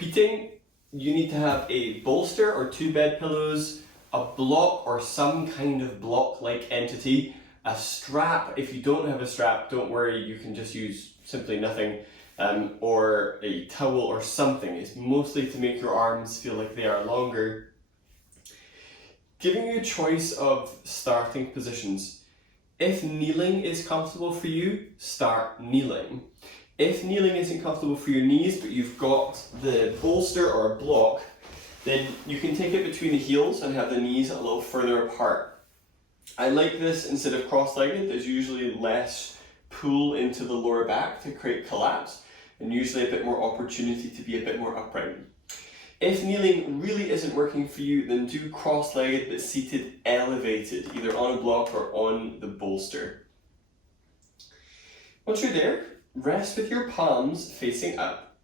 repeating, you need to have a bolster or 2 bed pillows, a block or some kind of block-like entity, a strap. If you don't have a strap, don't worry, you can just use simply nothing, or a towel or something. It's mostly to make your arms feel like they are longer. Giving you a choice of starting positions. If kneeling is comfortable for you, start kneeling. If kneeling isn't comfortable for your knees, but you've got the bolster or a block, then you can take it between the heels and have the knees a little further apart. I like this instead of cross-legged. There's usually less pull into the lower back to create collapse, and usually a bit more opportunity to be a bit more upright. If kneeling really isn't working for you, then do cross-legged but seated elevated, either on a block or on the bolster. Once you're there, rest with your palms facing up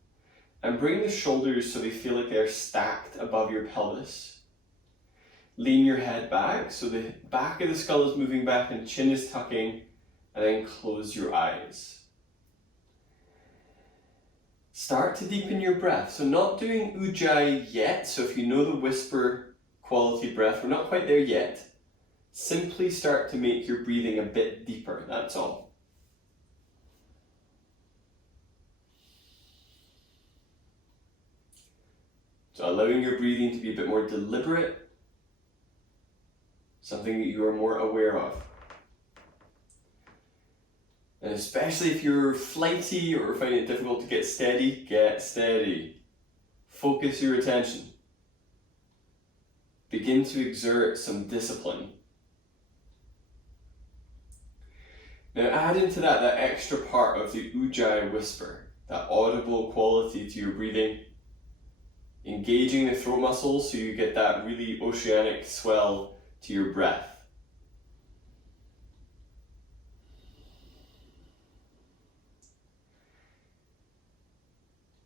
and bring the shoulders so they feel like they're stacked above your pelvis. Lean your head back so the back of the skull is moving back and chin is tucking, and then close your eyes. Start to deepen your breath. So not doing ujjayi yet, so if you know the whisper quality breath, we're not quite there yet. Simply start to make your breathing a bit deeper, that's all. So allowing your breathing to be a bit more deliberate, something that you are more aware of. And especially if you're flighty or finding it difficult to get steady. Focus your attention. Begin to exert some discipline. Now add into that extra part of the ujjayi whisper, that audible quality to your breathing, engaging the throat muscles so you get that really oceanic swell to your breath.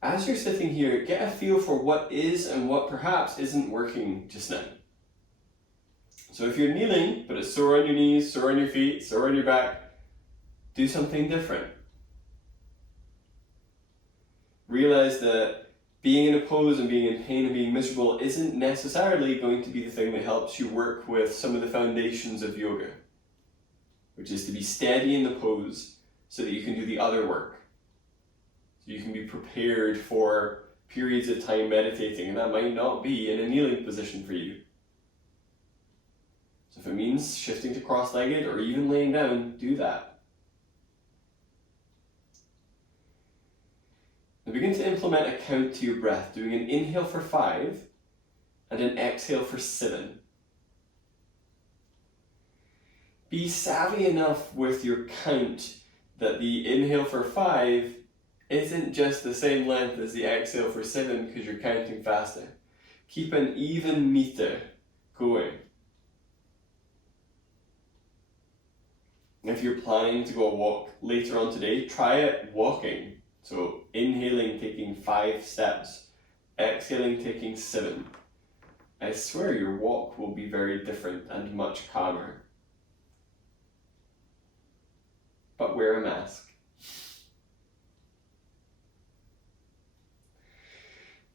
As you're sitting here, get a feel for what is and what perhaps isn't working just now. So if you're kneeling, but it's sore on your knees, sore on your feet, sore on your back, do something different. Realize that being in a pose and being in pain and being miserable isn't necessarily going to be the thing that helps you work with some of the foundations of yoga, which is to be steady in the pose so that you can do the other work. So you can be prepared for periods of time meditating, and that might not be in a kneeling position for you. So if it means shifting to cross-legged or even laying down, do that. Now begin to implement a count to your breath, doing an inhale for 5 and an exhale for 7. Be savvy enough with your count that the inhale for 5 isn't just the same length as the exhale for 7 because you're counting faster. Keep an even meter going. If you're planning to go a walk later on today, try it walking. So inhaling, taking 5 steps, exhaling, taking 7. I swear your walk will be very different and much calmer. But wear a mask.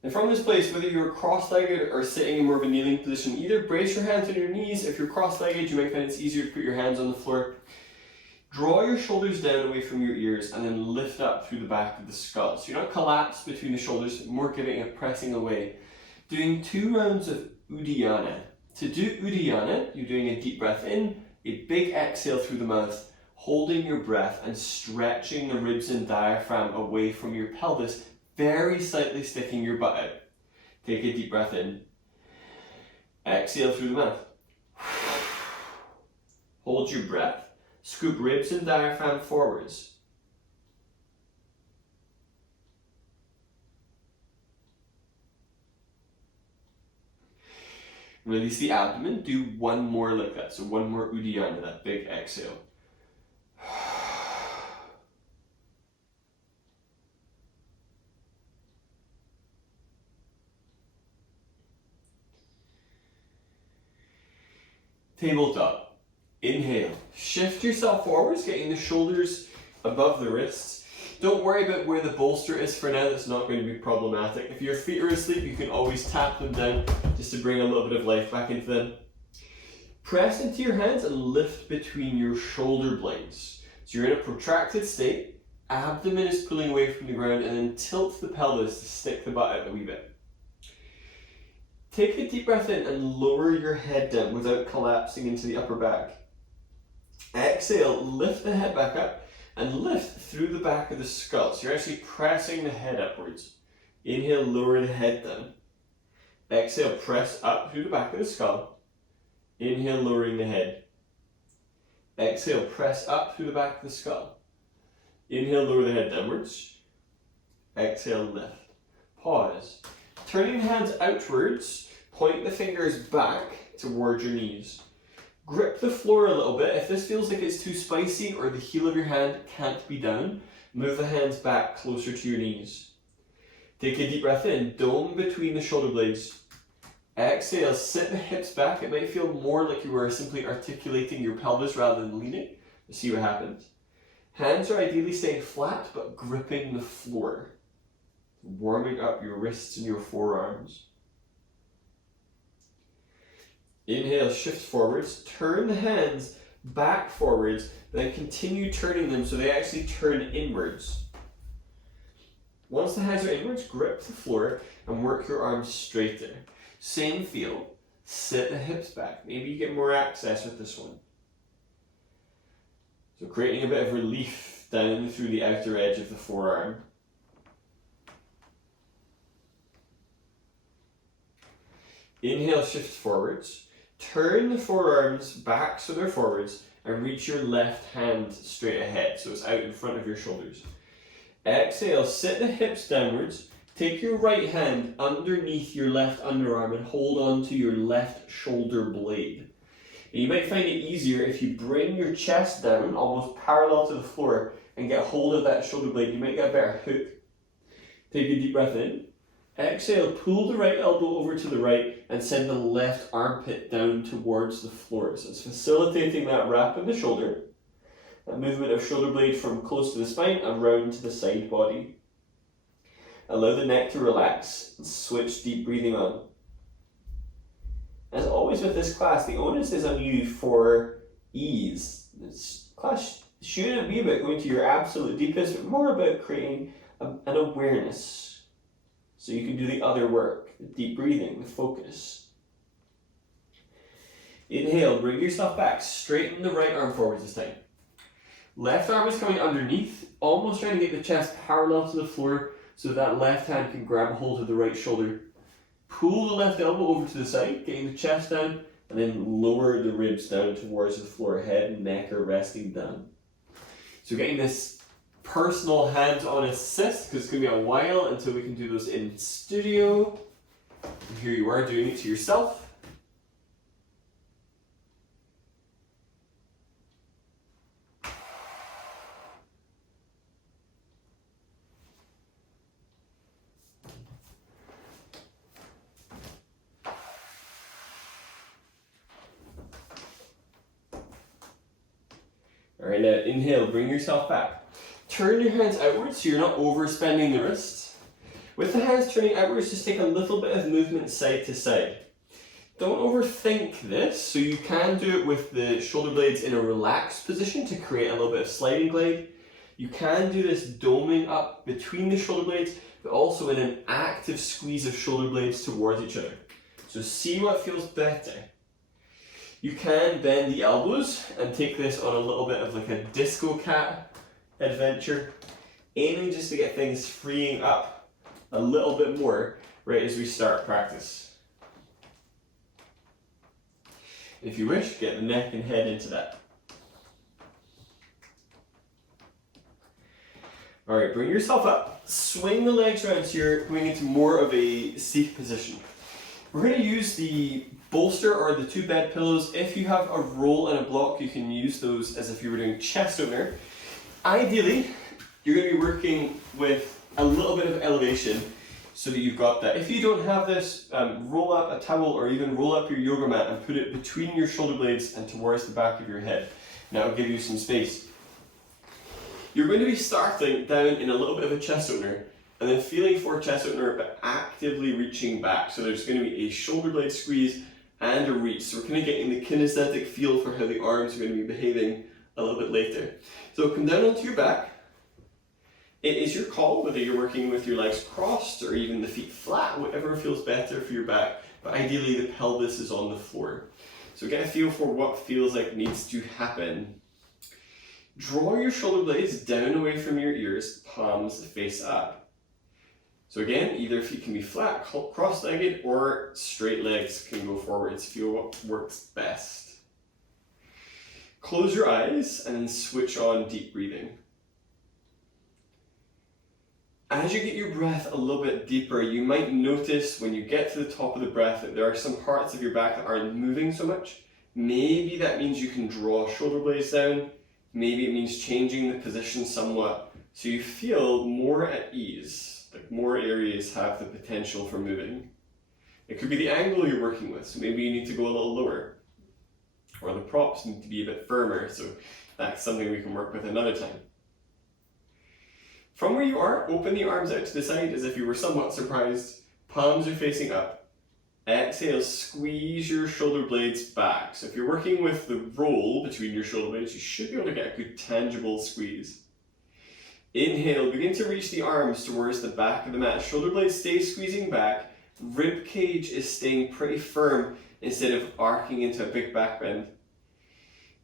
And from this place, whether you're cross-legged or sitting in more of a kneeling position, either brace your hands on your knees. If you're cross-legged, you might find it's easier to put your hands on the floor. Draw your shoulders down away from your ears and then lift up through the back of the skull. So you're not collapsed between the shoulders, more giving a pressing away. Doing 2 rounds of Uddiyana. To do Uddiyana, you're doing a deep breath in, a big exhale through the mouth, holding your breath and stretching the ribs and diaphragm away from your pelvis, very slightly sticking your butt out. Take a deep breath in. Exhale through the mouth. Hold your breath. Scoop ribs and diaphragm forwards. Release the abdomen. Do 1 more like that. So 1 more Uddiyana, that big exhale. Tabletop. Inhale. Shift yourself forwards, getting the shoulders above the wrists. Don't worry about where the bolster is for now, that's not going to be problematic. If your feet are asleep, you can always tap them down just to bring a little bit of life back into them. Press into your hands and lift between your shoulder blades. So you're in a protracted state, abdomen is pulling away from the ground, and then tilt the pelvis to stick the butt out a wee bit. Take a deep breath in and lower your head down without collapsing into the upper back. Exhale, lift the head back up and lift through the back of the skull. So you're actually pressing the head upwards. Inhale, lower the head down. Exhale, press up through the back of the skull. Inhale, lowering the head. Exhale, press up through the back of the skull. Inhale, lower the head downwards. Exhale, lift. Pause. Turning the hands outwards, point the fingers back towards your knees. Grip the floor a little bit. If this feels like it's too spicy or the heel of your hand can't be down, move the hands back closer to your knees. Take a deep breath in, dome between the shoulder blades. Exhale, sit the hips back. It might feel more like you are simply articulating your pelvis rather than leaning. Let's see what happens. Hands are ideally staying flat but gripping the floor. Warming up your wrists and your forearms. Inhale, shift forwards, turn the hands back forwards, then continue turning them so they actually turn inwards. Once the hands are inwards, grip the floor and work your arms straighter. Same feel, sit the hips back. Maybe you get more access with this one. So creating a bit of relief down through the outer edge of the forearm. Inhale, shift forwards. Turn the forearms back so they're forwards and reach your left hand straight ahead so it's out in front of your shoulders. Exhale, sit the hips downwards. Take your right hand underneath your left underarm and hold on to your left shoulder blade. And you might find it easier if you bring your chest down almost parallel to the floor and get hold of that shoulder blade. You might get a better hook. Take a deep breath in. Exhale, pull the right elbow over to the right and send the left armpit down towards the floor. So it's facilitating that wrap in the shoulder, that movement of shoulder blade from close to the spine and round to the side body. Allow the neck to relax and switch deep breathing on. As always with this class, the onus is on you for ease. This class shouldn't be about going to your absolute deepest, but more about creating an awareness. So you can do the other work, the deep breathing, the focus. Inhale, bring yourself back, straighten the right arm forwards this time. Left arm is coming underneath, almost trying to get the chest parallel to the floor so that left hand can grab a hold of the right shoulder. Pull the left elbow over to the side, getting the chest down, and then lower the ribs down towards the floor. Head and neck are resting down. So getting this personal hands-on assist, because it's going to be a while until we can do those in studio. And here you are doing it to yourself. All right, now inhale, bring yourself back. Turn your hands outwards so you're not overspending the wrists. With the hands turning outwards, just take a little bit of movement side to side. Don't overthink this, so you can do it with the shoulder blades in a relaxed position to create a little bit of sliding glide. You can do this doming up between the shoulder blades, but also in an active squeeze of shoulder blades towards each other. So see what feels better. You can bend the elbows and take this on a little bit of like a disco cat adventure, aiming just to get things freeing up a little bit more right as we start practice. If you wish, get the neck and head into that. Alright, bring yourself up, swing the legs around so you're going into more of a seat position. We're going to use the bolster or the 2 bed pillows. If you have a roll and a block, you can use those as if you were doing chest opener. Ideally, you're going to be working with a little bit of elevation so that you've got that. If you don't have this, roll up a towel or even roll up your yoga mat and put it between your shoulder blades and towards the back of your head. And that will give you some space. You're going to be starting down in a little bit of a chest opener, and then feeling for a chest opener, but actively reaching back. So there's going to be a shoulder blade squeeze and a reach. So we're kind of getting the kinesthetic feel for how the arms are going to be behaving a little bit later. So come down onto your back. It is your call whether you're working with your legs crossed or even the feet flat, whatever feels better for your back. But ideally the pelvis is on the floor. So get a feel for what feels like needs to happen. Draw your shoulder blades down away from your ears, palms face up. So again, either feet can be flat, cross-legged, or straight legs can go forwards. Feel what works best. Close your eyes and then switch on deep breathing. As you get your breath a little bit deeper, you might notice when you get to the top of the breath that there are some parts of your back that aren't moving so much. Maybe that means you can draw shoulder blades down. Maybe it means changing the position somewhat so you feel more at ease, like more areas have the potential for moving. It could be the angle you're working with, so maybe you need to go a little lower. Or the props need to be a bit firmer, so that's something we can work with another time. From where you are, open the arms out to the side as if you were somewhat surprised. Palms are facing up. Exhale, squeeze your shoulder blades back. So if you're working with the roll between your shoulder blades, you should be able to get a good tangible squeeze. Inhale, begin to reach the arms towards the back of the mat. Shoulder blades stay squeezing back. Rib cage is staying pretty firm instead of arcing into a big back bend.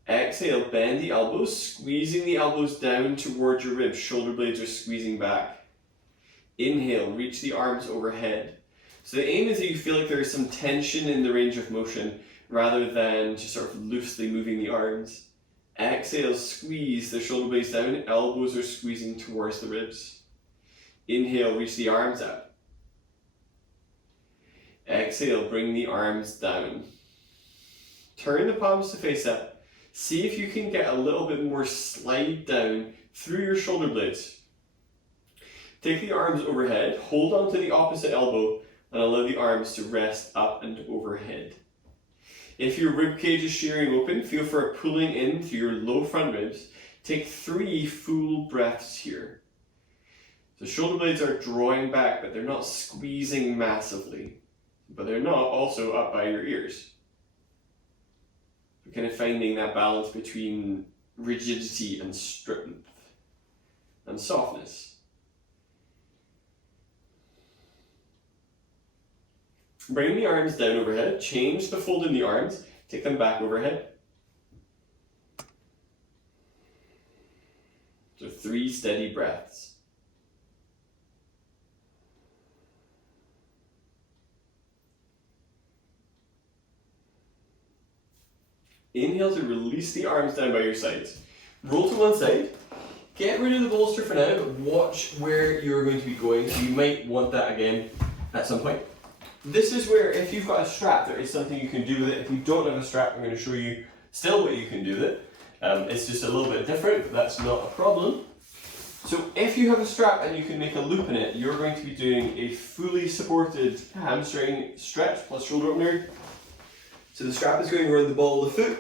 Exhale, bend the elbows, squeezing the elbows down towards your ribs. Shoulder blades are squeezing back. Inhale, reach the arms overhead. So the aim is that you feel like there is some tension in the range of motion rather than just sort of loosely moving the arms. Exhale, squeeze the shoulder blades down, elbows are squeezing towards the ribs. Inhale, reach the arms up. Exhale, bring the arms down. Turn the palms to face up. See if you can get a little bit more slide down through your shoulder blades. Take the arms overhead, hold on to the opposite elbow, and allow the arms to rest up and overhead. If your rib cage is shearing open, feel for a pulling in through your low front ribs. Take 3 full breaths here. The shoulder blades are drawing back, but they're not squeezing massively. But they're not also up by your ears. We're kind of finding that balance between rigidity and strength and softness. Bring the arms down overhead, change the fold in the arms, take them back overhead. So 3 steady breaths. Inhale to release the arms down by your sides. Roll to one side. Get rid of the bolster for now, but watch where you're going to be going. So you might want that again at some point. This is where, if you've got a strap, there is something you can do with it. If you don't have a strap, I'm going to show you still what you can do with it. It's just a little bit different, but that's not a problem. So if you have a strap and you can make a loop in it, you're going to be doing a fully supported hamstring stretch plus shoulder opener. So the strap is going around the ball of the foot,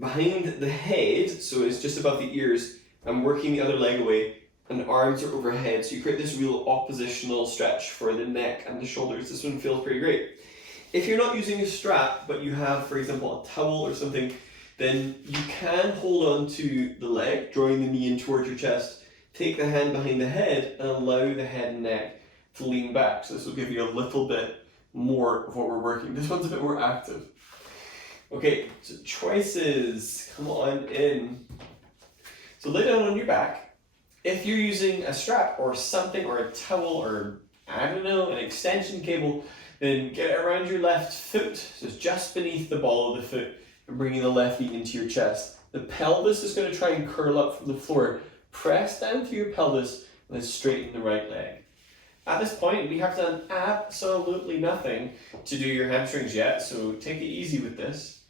behind the head, so it's just above the ears. I'm working the other leg away. And arms are overhead, so you create this real oppositional stretch for the neck and the shoulders. This one feels pretty great. If you're not using a strap, but you have, for example, a towel or something, then you can hold on to the leg, drawing the knee in towards your chest, take the hand behind the head, and allow the head and neck to lean back. So this will give you a little bit more of what we're working. This one's a bit more active. Okay, so choices, come on in. So lay down on your back. If you're using a strap or something or a towel or, I don't know, an extension cable, then get it around your left foot, so it's just beneath the ball of the foot, and bringing the left knee into your chest. The pelvis is going to try and curl up from the floor. Press down through your pelvis and then straighten the right leg. At this point, we have done absolutely nothing to do your hamstrings yet, so take it easy with this.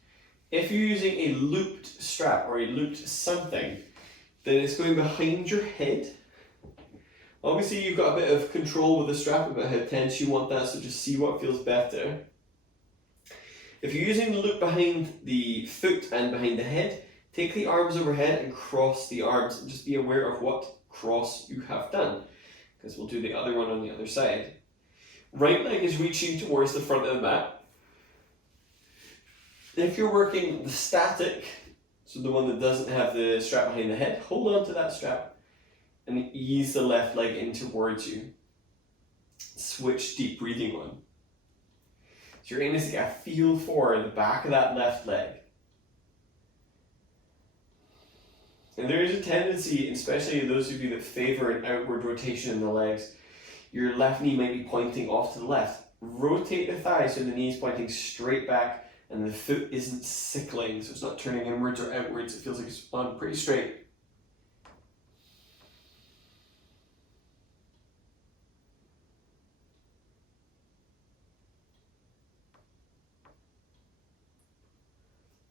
If you're using a looped strap or a looped something, then it's going behind your head. Obviously you've got a bit of control with the strap about how tense you want that, so just see what feels better. If you're using the loop behind the foot and behind the head, Take the arms overhead and cross the arms, and just be aware of what cross you have done, because we'll do the other one on the other side. Right leg is reaching towards the front of the mat. If you're working the static, so the one that doesn't have the strap behind the head, hold on to that strap and ease the left leg in towards you. Switch deep breathing on. So your aim is to get a feel for the back of that left leg. And there is a tendency, especially those of you that favor an outward rotation in the legs, your left knee might be pointing off to the left. Rotate the thigh so the knee is pointing straight back and the foot isn't sickling, so it's not turning inwards or outwards. It feels like it's on pretty straight.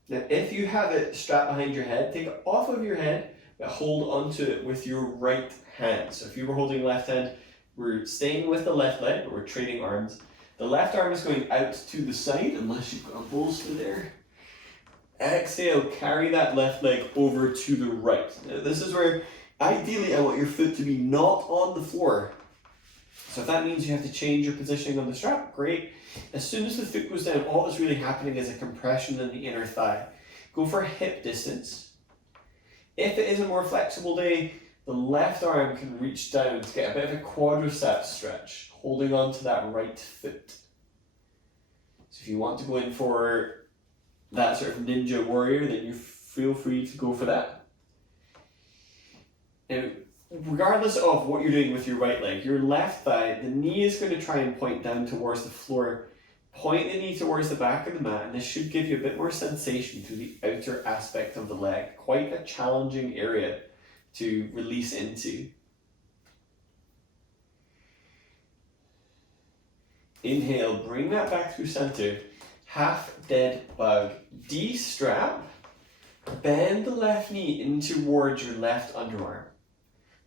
Now, if you have it strapped behind your head, take it off of your head, but hold onto it with your right hand. So if you were holding left hand, we're staying with the left leg, but we're trading arms. The left arm is going out to the side, unless you've got a bolster there. Exhale, carry that left leg over to the right. Now, this is where, ideally, I want your foot to be not on the floor. So if that means you have to change your positioning on the strap, great. As soon as the foot goes down, all that's really happening is a compression in the inner thigh. Go for hip distance. If it is a more flexible day, the left arm can reach down to get a bit of a quadricep stretch, holding on to that right foot. So if you want to go in for that sort of ninja warrior, then you feel free to go for that. Now, regardless of what you're doing with your right leg, your left thigh, the knee is going to try and point down towards the floor. Point the knee towards the back of the mat, and this should give you a bit more sensation to the outer aspect of the leg. Quite a challenging area to release into. Inhale, bring that back through center. Half dead bug. De-strap. Bend the left knee in towards your left underarm.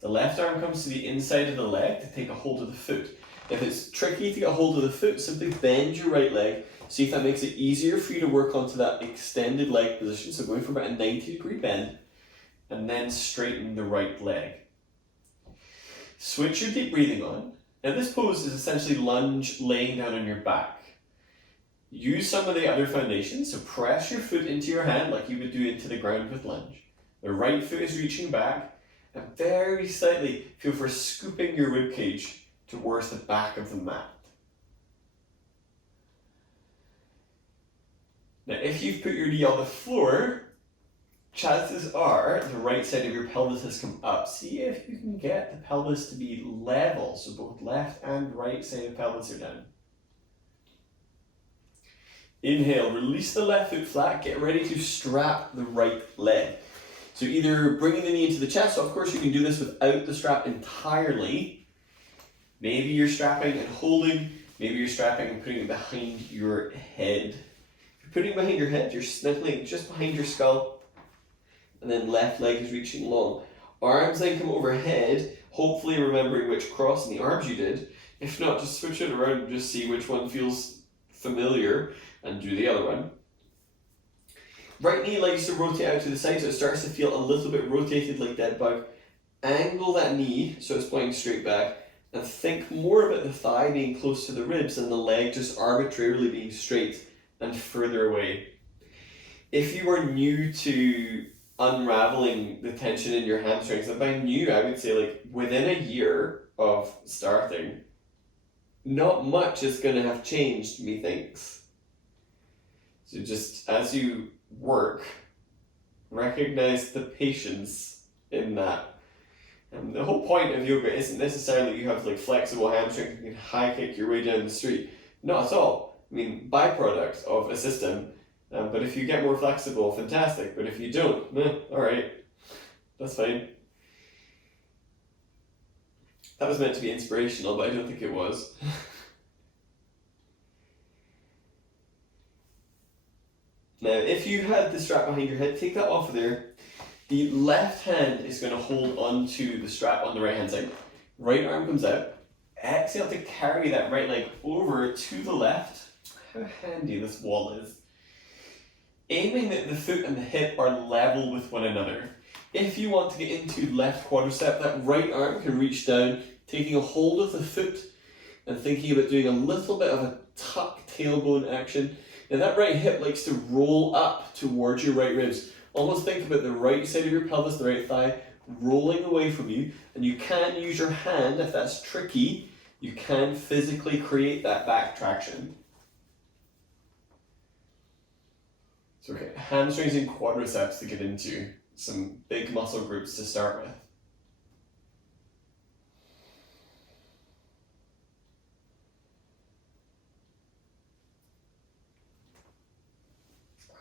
The left arm comes to the inside of the leg to take a hold of the foot. If it's tricky to get a hold of the foot, simply bend your right leg. See if that makes it easier for you to work onto that extended leg position. So going for about a 90-degree bend, and then straighten the right leg. Switch your deep breathing on. Now this pose is essentially lunge laying down on your back. Use some of the other foundations, so press your foot into your hand like you would do into the ground with lunge. The right foot is reaching back, and very slightly feel for scooping your rib cage towards the back of the mat. Now if you've put your knee on the floor, chances are the right side of your pelvis has come up. See if you can get the pelvis to be level, so both left and right side of the pelvis are down. Inhale, release the left foot flat, get ready to strap the right leg. So either bringing the knee into the chest, so of course you can do this without the strap entirely. Maybe you're strapping and holding, maybe you're strapping and putting it behind your head. If you're putting it behind your head, you're sniffling just behind your skull, and then left leg is reaching long. Arms then come overhead, hopefully remembering which cross in the arms you did. If not, just switch it around and just see which one feels familiar and do the other one. Right knee likes to rotate out to the side, so it starts to feel a little bit rotated like dead bug. Angle that knee so it's pointing straight back, and think more about the thigh being close to the ribs and the leg just arbitrarily being straight and further away. If you are new to unraveling the tension in your hamstrings, and by new I would say like within a year of starting, not much is going to have changed, methinks. So just as you work, recognize the patience in that. And the whole point of yoga isn't necessarily you have like flexible hamstrings, you can high kick your way down the street. Not at all. I mean, byproduct of a system. But if you get more flexible, fantastic. But if you don't, alright, that's fine. That was meant to be inspirational, but I don't think it was. Now, if you had the strap behind your head, take that off of there. The left hand is going to hold onto the strap on the right hand side. Right arm comes out. Exhale to carry that right leg over to the left. How handy this wall is. aiming that the foot and the hip are level with one another. If you want to get into left quadricep, that right arm can reach down, taking a hold of the foot and thinking about doing a little bit of a tuck tailbone action. Now that right hip likes to roll up towards your right ribs. Almost think about the right side of your pelvis, the right thigh, rolling away from you, and you can use your hand if that's tricky. You can physically create that back traction. So okay, hamstrings and quadriceps to get into, some big muscle groups to start with.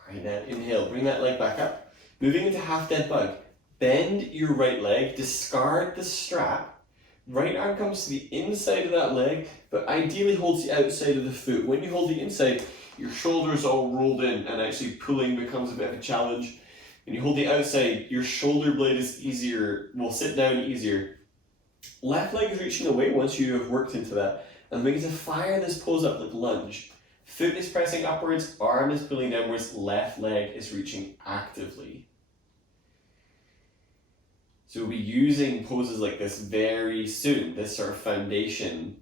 Alright, now inhale, bring that leg back up. Moving into half dead bug. Bend your right leg, discard the strap. Right arm comes to the inside of that leg, but ideally holds the outside of the foot. When you hold the inside, your shoulders all rolled in and actually pulling becomes a bit of a challenge. When you hold the outside, your shoulder blade is easier, will sit down easier. Left leg is reaching away once you have worked into that. And begin to fire this pose up like lunge. Foot is pressing upwards, arm is pulling downwards, left leg is reaching actively. So we'll be using poses like this very soon, this sort of foundation.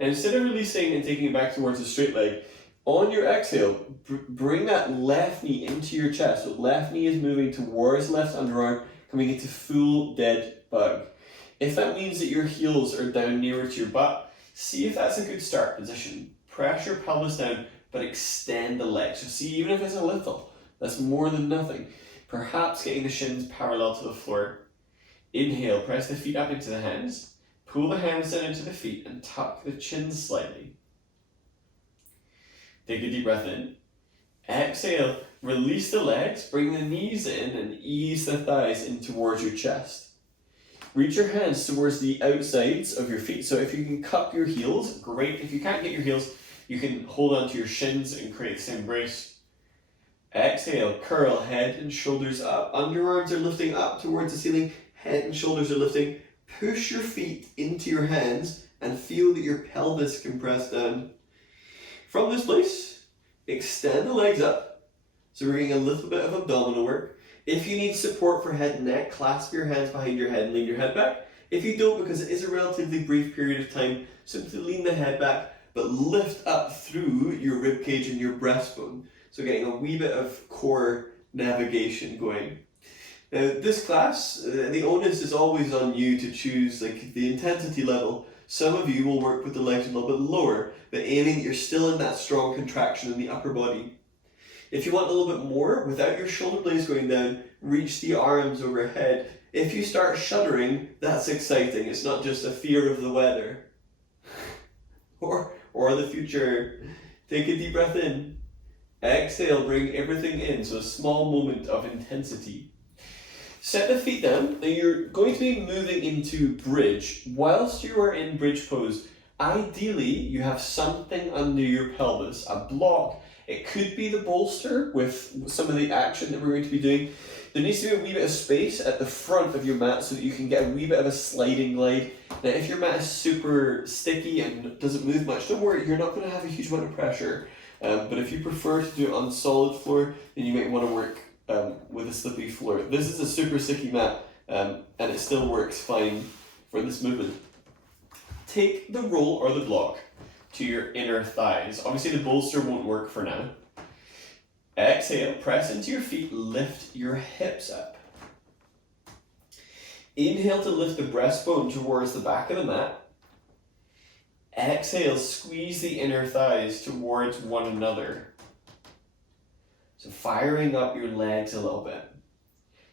And instead of releasing and taking it back towards the straight leg, on your exhale, bring that left knee into your chest. So left knee is moving towards left underarm, coming into full dead bug. If that means that your heels are down nearer to your butt, see if that's a good start position. Press your pelvis down, but extend the legs. So see, even if it's a little, that's more than nothing. Perhaps getting the shins parallel to the floor. Inhale, press the feet up into the hands. Pull the hands down into the feet and tuck the chin slightly. Take a deep breath in. Exhale, release the legs, bring the knees in and ease the thighs in towards your chest. Reach your hands towards the outsides of your feet. So if you can cup your heels, great. If you can't get your heels, you can hold on to your shins and create the same brace. Exhale, curl, head and shoulders up. Underarms are lifting up towards the ceiling, head and shoulders are lifting. Push your feet into your hands and feel that your pelvis can press down. From this place, extend the legs up. So we're getting a little bit of abdominal work. If you need support for head and neck, clasp your hands behind your head and lean your head back. If you don't, because it is a relatively brief period of time, simply lean the head back, but lift up through your rib cage and your breastbone. So getting a wee bit of core navigation going. Now this class, the onus is always on you to choose like the intensity level. Some of you will work with the legs a little bit lower, but aiming that you're still in that strong contraction in the upper body. If you want a little bit more, without your shoulder blades going down, reach the arms overhead. If you start shuddering, that's exciting. It's not just a fear of the weather or the future. Take a deep breath in. Exhale, bring everything in. So a small moment of intensity. Set the feet down. Now you're going to be moving into bridge. Whilst you are in bridge pose, ideally you have something under your pelvis, a block. It could be the bolster with some of the action that we're going to be doing. There needs to be a wee bit of space at the front of your mat so that you can get a wee bit of a sliding glide. Now if your mat is super sticky and doesn't move much, don't worry, you're not going to have a huge amount of pressure. But if you prefer to do it on solid floor, then you might want to work with a slippy floor. This is a super sticky mat and it still works fine for this movement. Take the roll or the block to your inner thighs. Obviously the bolster won't work for now. Exhale, press into your feet, lift your hips up. Inhale to lift the breastbone towards the back of the mat. Exhale, squeeze the inner thighs towards one another. So firing up your legs a little bit.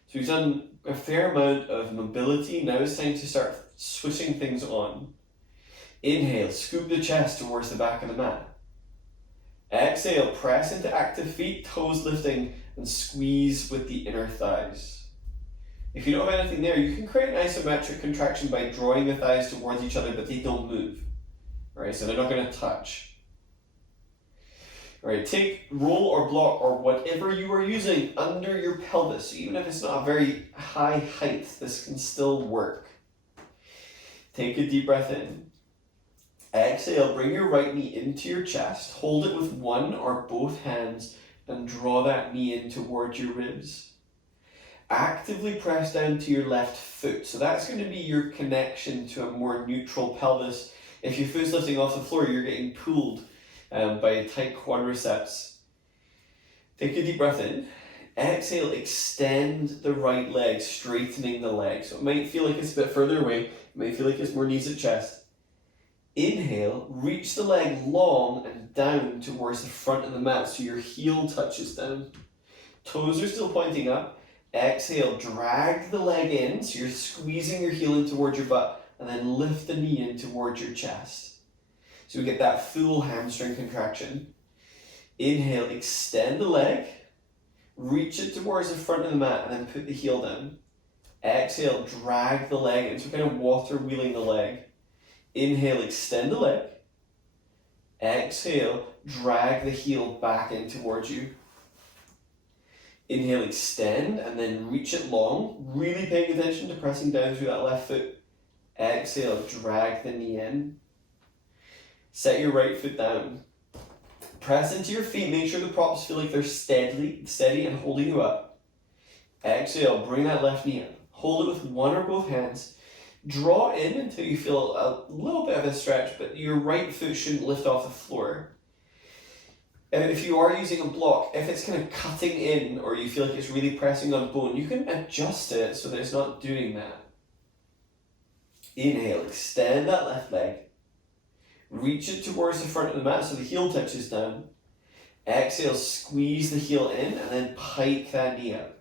So we've done a fair amount of mobility. Now it's time to start switching things on. Inhale, scoop the chest towards the back of the mat. Exhale, press into active feet, toes lifting, and squeeze with the inner thighs. If you don't have anything there, you can create an isometric contraction by drawing the thighs towards each other, but they don't move. Right, so they're not going to touch. Alright, take roll or block or whatever you are using under your pelvis. So even if it's not a very high height, this can still work. Take a deep breath in. Exhale, bring your right knee into your chest. Hold it with one or both hands and draw that knee in towards your ribs. Actively press down to your left foot. So that's going to be your connection to a more neutral pelvis. If your foot's lifting off the floor, you're getting pulled by tight quadriceps. Take a deep breath in. Exhale, extend the right leg, straightening the leg. So it might feel like it's a bit further away. It might feel like it's more knees at chest. Inhale, reach the leg long and down towards the front of the mat so your heel touches down. Toes are still pointing up. Exhale, drag the leg in so you're squeezing your heel in towards your butt and then lift the knee in towards your chest. So we get that full hamstring contraction. Inhale, extend the leg, reach it towards the front of the mat and then put the heel down. Exhale, drag the leg in, so kind of water wheeling the leg. Inhale, extend the leg. Exhale, drag the heel back in towards you. Inhale, extend, and then reach it long, really paying attention to pressing down through that left foot. Exhale, drag the knee in. Set your right foot down. Press into your feet, make sure the props feel like they're steady and holding you up. Exhale, bring that left knee in. Hold it with one or both hands. Draw in until you feel a little bit of a stretch, but your right foot shouldn't lift off the floor. And if you are using a block, if it's kind of cutting in or you feel like it's really pressing on bone, you can adjust it so that it's not doing that. Inhale, extend that left leg. Reach it towards the front of the mat so the heel touches down. Exhale, squeeze the heel in and then pike that knee up.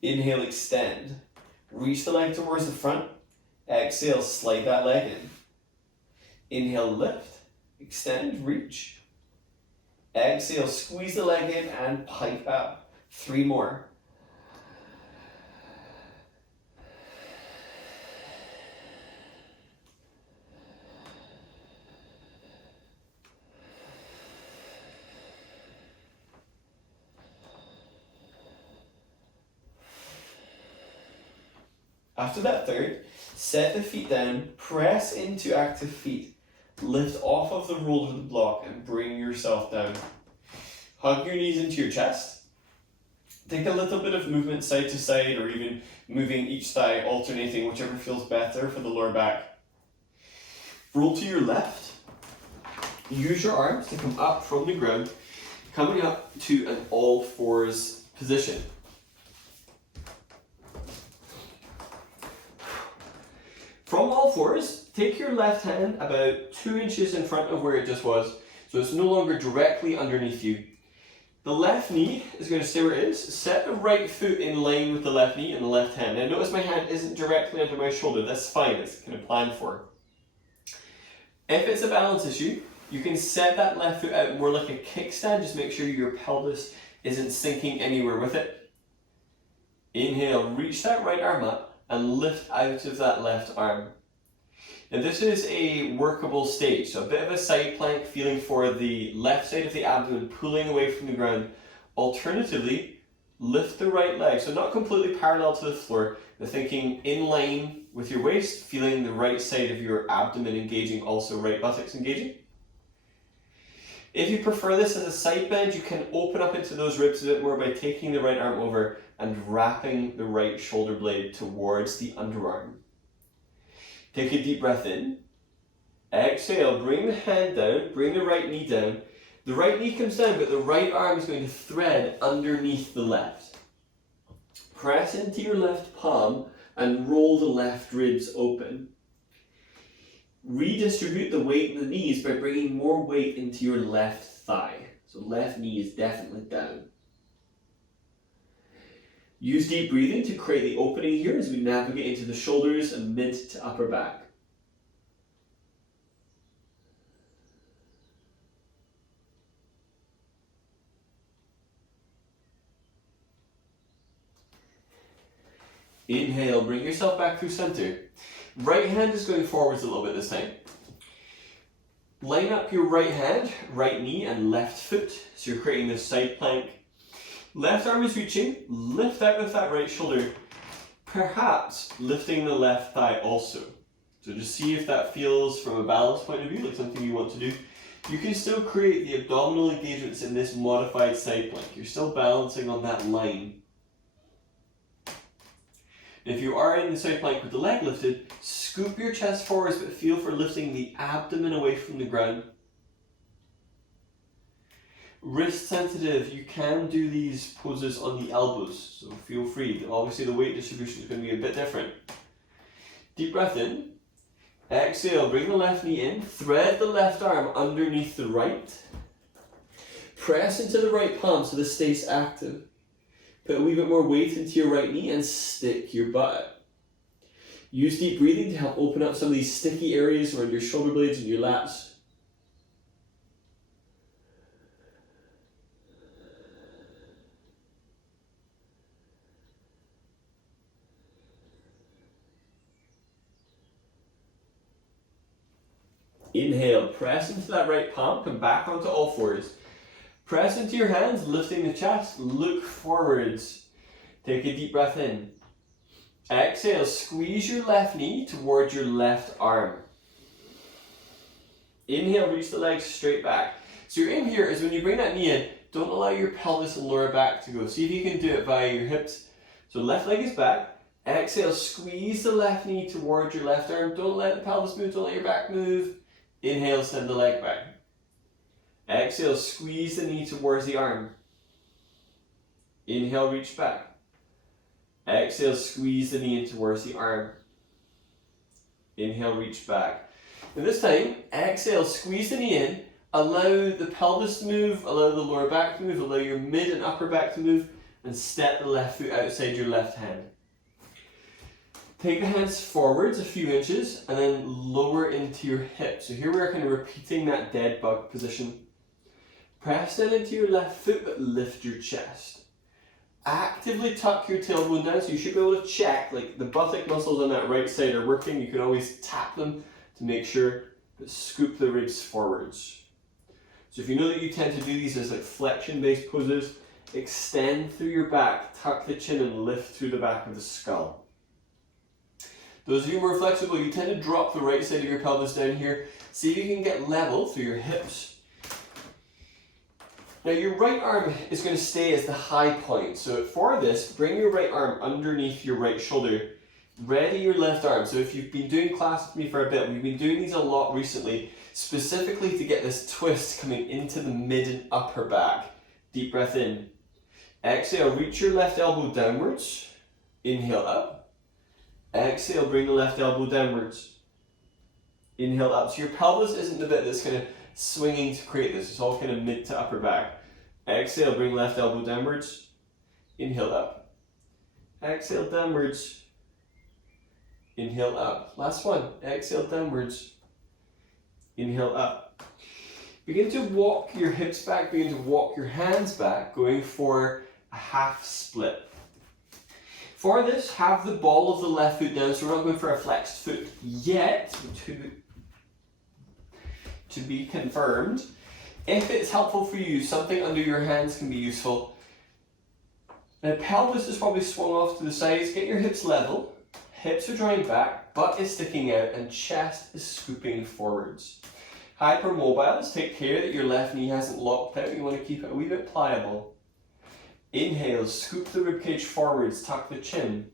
Inhale, extend. Reach the leg towards the front. Exhale, slide that leg in. Inhale, lift. Extend, reach. Exhale, squeeze the leg in and pike up. 3 more. After that third, set the feet down, press into active feet. Lift off of the roll to the block and bring yourself down. Hug your knees into your chest. Take a little bit of movement side to side or even moving each thigh, alternating, whichever feels better for the lower back. Roll to your left. Use your arms to come up from the ground, coming up to an all fours position. From all fours, take your left hand about 2 inches in front of where it just was, so it's no longer directly underneath you. The left knee is going to stay where it is. Set the right foot in line with the left knee and the left hand. Now notice my hand isn't directly under my shoulder, that's fine, it's kind of planned for. If it's a balance issue, you can set that left foot out more like a kickstand, just make sure your pelvis isn't sinking anywhere with it. Inhale, reach that right arm up and lift out of that left arm. Now this is a workable stage, so a bit of a side plank feeling for the left side of the abdomen pulling away from the ground. Alternatively, lift the right leg, so not completely parallel to the floor, but thinking in line with your waist, feeling the right side of your abdomen engaging, also right buttocks engaging. If you prefer this as a side bend, you can open up into those ribs a bit more by taking the right arm over and wrapping the right shoulder blade towards the underarm. Take a deep breath in. Exhale, bring the hand down, bring the right knee down. The right knee comes down, but the right arm is going to thread underneath the left. Press into your left palm and roll the left ribs open. Redistribute the weight in the knees by bringing more weight into your left thigh. So left knee is definitely down. Use deep breathing to create the opening here as we navigate into the shoulders and mid to upper back. Inhale, bring yourself back through center. Right hand is going forwards a little bit this time. Line up your right hand, right knee and left foot. So you're creating this side plank. Left arm is reaching, lift out with that right shoulder. Perhaps lifting the left thigh also. So just see if that feels from a balance point of view like something you want to do. You can still create the abdominal engagements in this modified side plank. You're still balancing on that line. If you are in the side plank with the leg lifted, scoop your chest forwards but feel for lifting the abdomen away from the ground. Wrist sensitive, you can do these poses on the elbows, so feel free. Obviously the weight distribution is going to be a bit different. Deep breath in. Exhale, bring the left knee in, thread the left arm underneath the right. Press into the right palm so this stays active. Put a wee bit more weight into your right knee and stick your butt out. Use deep breathing to help open up some of these sticky areas around your shoulder blades and your lats. Inhale, press into that right palm, come back onto all fours. Press into your hands, lifting the chest, look forwards. Take a deep breath in. Exhale, squeeze your left knee towards your left arm. Inhale, reach the legs straight back. So your aim here is when you bring that knee in, don't allow your pelvis and lower back to go. See if you can do it via your hips. So left leg is back. Exhale, squeeze the left knee towards your left arm. Don't let the pelvis move, don't let your back move. Inhale, send the leg back. Exhale, squeeze the knee towards the arm. Inhale, reach back. Exhale, squeeze the knee in towards the arm. Inhale, reach back. And this time, exhale, squeeze the knee in. Allow the pelvis to move, allow the lower back to move, allow your mid and upper back to move, and step the left foot outside your left hand. Take the hands forwards a few inches and then lower into your hips. So here we're kind of repeating that dead bug position. Press down into your left foot but lift your chest. Actively tuck your tailbone down so you should be able to check like the buttock muscles on that right side are working. You can always tap them to make sure, but scoop the ribs forwards. So if you know that you tend to do these as like flexion based poses, extend through your back, tuck the chin and lift through the back of the skull. Those of you more flexible, you tend to drop the right side of your pelvis down here. See if you can get level through your hips. Now your right arm is going to stay as the high point. So for this, bring your right arm underneath your right shoulder. Ready your left arm. So if you've been doing class with me for a bit, we've been doing these a lot recently, specifically to get this twist coming into the mid and upper back. Deep breath in. Exhale, reach your left elbow downwards. Inhale up. Exhale, bring the left elbow downwards. Inhale up. So your pelvis isn't the bit that's kind of swinging to create this. It's all kind of mid to upper back. Exhale, bring left elbow downwards. Inhale up. Exhale downwards. Inhale up. Last one. Exhale downwards. Inhale up. Begin to walk your hips back. Begin to walk your hands back, going for a half split. For this, have the ball of the left foot down, so we're not going for a flexed foot yet, to be confirmed. If it's helpful for you, something under your hands can be useful. Now, pelvis is probably swung off to the sides. Get your hips level. Hips are drawing back, butt is sticking out, and chest is scooping forwards. Hypermobiles, take care that your left knee hasn't locked out. You want to keep it a wee bit pliable. Inhale, scoop the ribcage forwards, tuck the chin.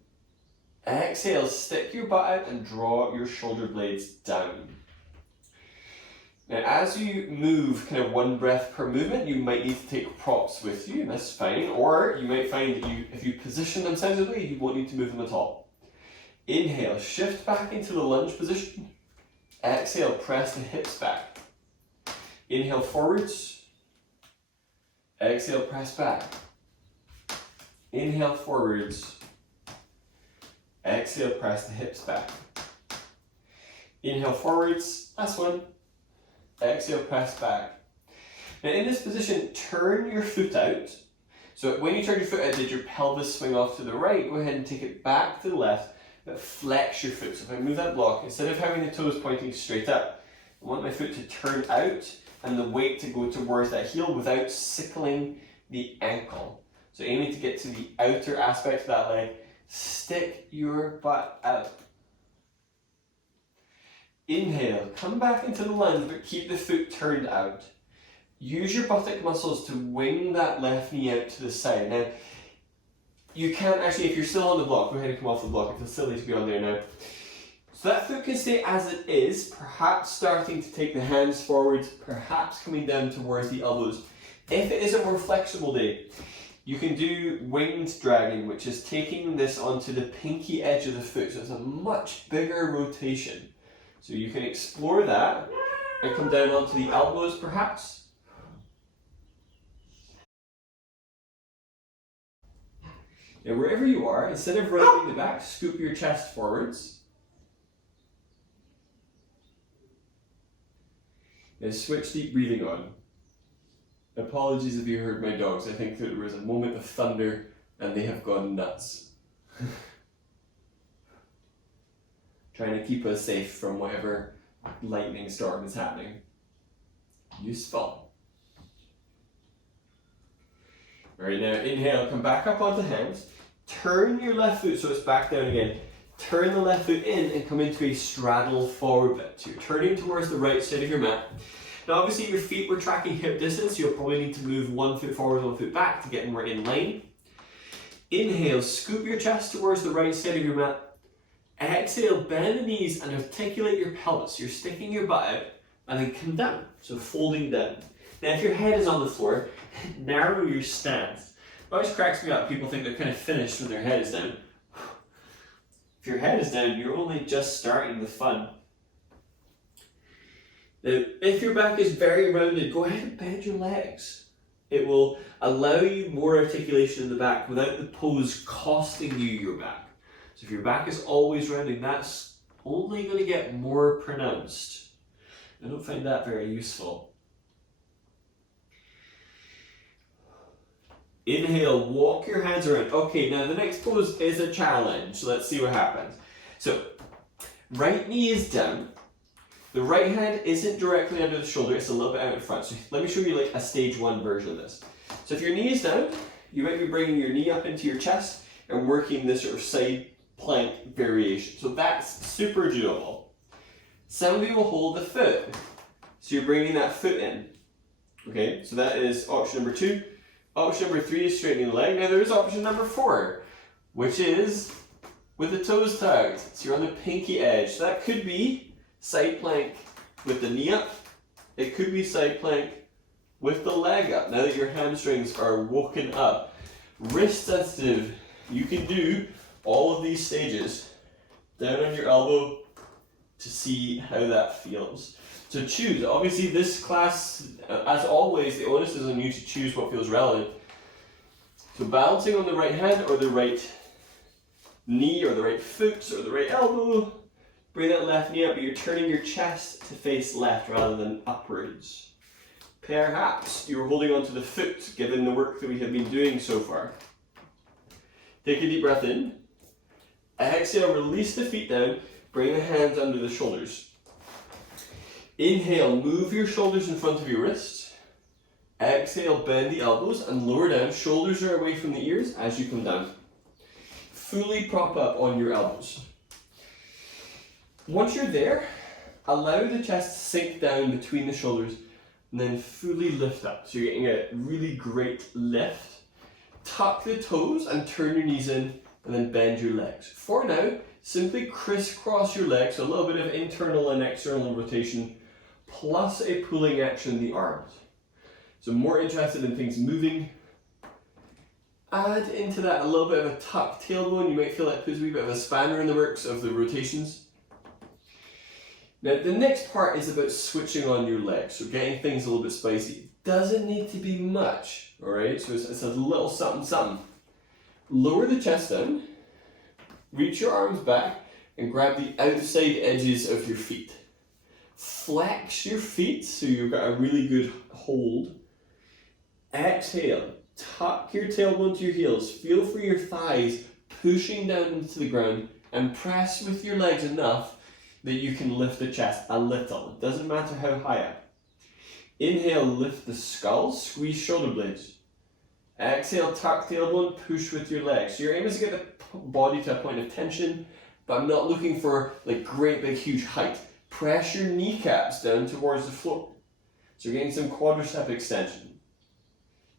Exhale, stick your butt out and draw your shoulder blades down. Now, as you move kind of one breath per movement, you might need to take props with you, and that's fine. Or you might find that if you position them sensibly, you won't need to move them at all. Inhale, shift back into the lunge position. Exhale, press the hips back. Inhale forwards. Exhale, press back. Inhale forwards. Exhale, press the hips back. Inhale forwards. Last one. Exhale, press back. Now in this position, turn your foot out. So when you turn your foot out, did your pelvis swing off to the right? Go ahead and take it back to the left, but flex your foot. So if I move that block, instead of having the toes pointing straight up, I want my foot to turn out and the weight to go towards that heel without sickling the ankle. So aiming to get to the outer aspect of that leg. Stick your butt out. Inhale, come back into the lunge, but keep the foot turned out. Use your buttock muscles to wing that left knee out to the side. Now, you can't actually, if you're still on the block, go ahead and come off the block. It feels silly to be on there now. So that foot can stay as it is, perhaps starting to take the hands forwards, perhaps coming down towards the elbows. If it is a more flexible day, you can do winged dragging, which is taking this onto the pinky edge of the foot. So it's a much bigger rotation. So you can explore that and come down onto the elbows perhaps. Now wherever you are, instead of rounding the back, scoop your chest forwards. Now switch deep breathing on. Apologies if you heard my dogs. I think that there was a moment of thunder and they have gone nuts. Trying to keep us safe from whatever lightning storm is happening. Useful. Alright, now inhale, come back up onto hands. Turn your left foot so it's back down again. Turn the left foot in and come into a straddle forward bend. So you're turning towards the right side of your mat. Now obviously your feet were tracking hip distance, so you'll probably need to move one foot forward, one foot back to get more in line. Inhale, scoop your chest towards the right side of your mat. Exhale, bend the knees and articulate your pelvis. You're sticking your butt out and then come down, so folding down. Now if your head is on the floor, narrow your stance. It always cracks me up, people think they're kind of finished when their head is down. If your head is down, you're only just starting the fun. Now, if your back is very rounded, go ahead and bend your legs. It will allow you more articulation in the back without the pose costing you your back. So if your back is always rounding, that's only going to get more pronounced. I don't find that very useful. Inhale, walk your hands around. Okay, now the next pose is a challenge. Let's see what happens. So, right knee is down. The right hand isn't directly under the shoulder, it's a little bit out in front. So let me show you like a stage 1 version of this. So if your knee is down, you might be bringing your knee up into your chest and working this sort of side plank variation. So that's super doable. Some people hold the foot. So you're bringing that foot in. Okay, so that is option number 2. Option number 3 is straightening the leg. Now there is option number 4, which is with the toes tucked. So you're on the pinky edge. So that could be side plank with the knee up. It could be side plank with the leg up. Now that your hamstrings are woken up, wrist sensitive, you can do all of these stages down on your elbow to see how that feels. So choose. Obviously this class, as always, the onus is on you to choose what feels relevant. So balancing on the right hand or the right knee or the right foot or the right elbow. Bring that left knee up, but you're turning your chest to face left rather than upwards. Perhaps you were holding onto the foot given the work that we have been doing so far. Take a deep breath in. Exhale, release the feet down. Bring the hands under the shoulders. Inhale, move your shoulders in front of your wrists. Exhale, bend the elbows and lower down. Shoulders are away from the ears as you come down. Fully prop up on your elbows. Once you're there, allow the chest to sink down between the shoulders and then fully lift up. So you're getting a really great lift. Tuck the toes and turn your knees in and then bend your legs. For now, simply crisscross your legs, so a little bit of internal and external rotation, plus a pulling action in the arms. So more interested in things moving. Add into that a little bit of a tucked tailbone. You might feel like there's a wee bit of a spanner in the works of the rotations. Now the next part is about switching on your legs, so getting things a little bit spicy. Doesn't need to be much, alright? So it's a little something something. Lower the chest down, reach your arms back and grab the outside edges of your feet. Flex your feet so you've got a really good hold. Exhale, tuck your tailbone to your heels, feel for your thighs pushing down into the ground and press with your legs enough that you can lift the chest a little. It doesn't matter how high up. Inhale, lift the skull, squeeze shoulder blades. Exhale, tuck the elbow and push with your legs. So your aim is to get the body to a point of tension, but I'm not looking for like great big huge height. Press your kneecaps down towards the floor. So you're getting some quadricep extension.